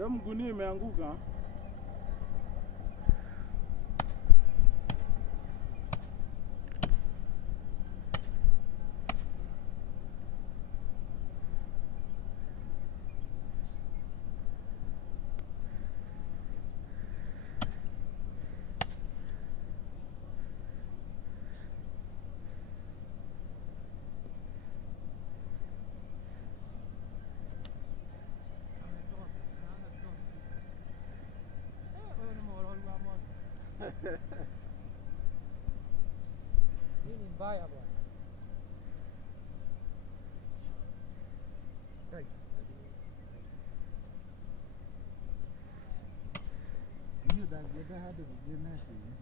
Kama gunia imeanguka. Hii ni mbaya bwana. Hiyo ndio hadi kujina hii.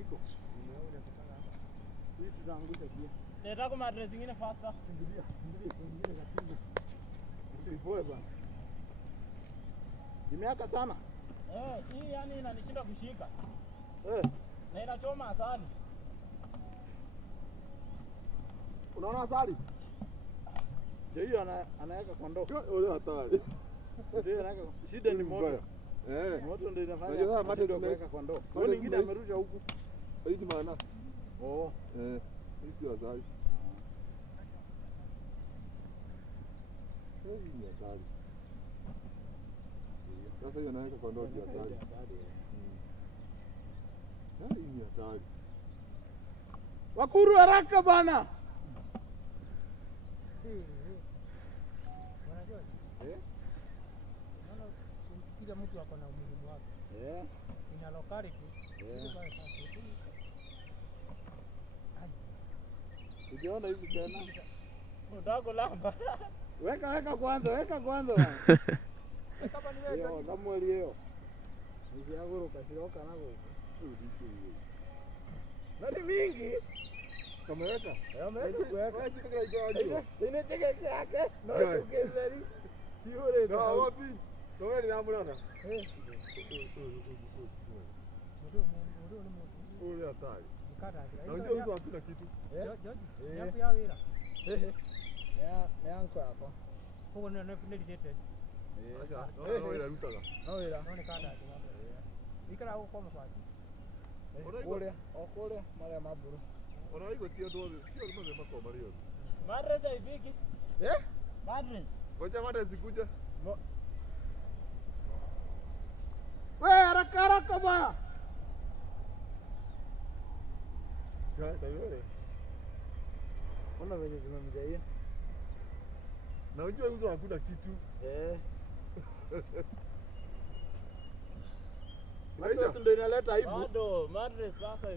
Iko. Sisi tutaangusha pia. Leta kwa address nyingine faster. Kimbilia nyingine za kingo. Usipoe bwana. Imeaka sana. Hii yani inanishinda kushika. Na inachoma asali. Unaona asali? Hiyo anaweka kwa ndoo. Ole hatari. Ndio anaweka. Shida ni moto. Moto ndio inafanya. Unajua mate tunaweka kwa ndoo. Kwa nyingine amerusha huku. Hizi maana. Hizi asali. Hizi ni asali. Sasa hiyo naweka kwa ndoo ya asali. Hii ni asali. Wakuru haraka bana. Kila mtu ako na umuhimu wake. Ina locality. Ukiona hivi tena. Ndio lamba. Weka kwanza. Kama ni wewe kama leo. Hizi agoro kashiroka nako. Nani mingi? Kama weka. Weka. Wewe sikaka ijaje. Inacheka yake. Na ukezeri. Siore. Na wapi? Wewe ni namna. Ule hatari. Na unajua hizo hakuna kitu. Japo ya wira. Ni anko hapa. Huko ni related. Acha, no ila rutaga. No ila. No ni kada. Ikara huko kwa mfano. Okole mara maburu. Ona iko tio dozi, sio lazima mako Mario. Madres haifiki. Madres. Ngoja madres zikuja. Wewe haraka bwana. Tayari. Ona venye zimemjaia. Na unajua hizo hakuna kitu. Madres ndio inaleta aibu. Madres sasa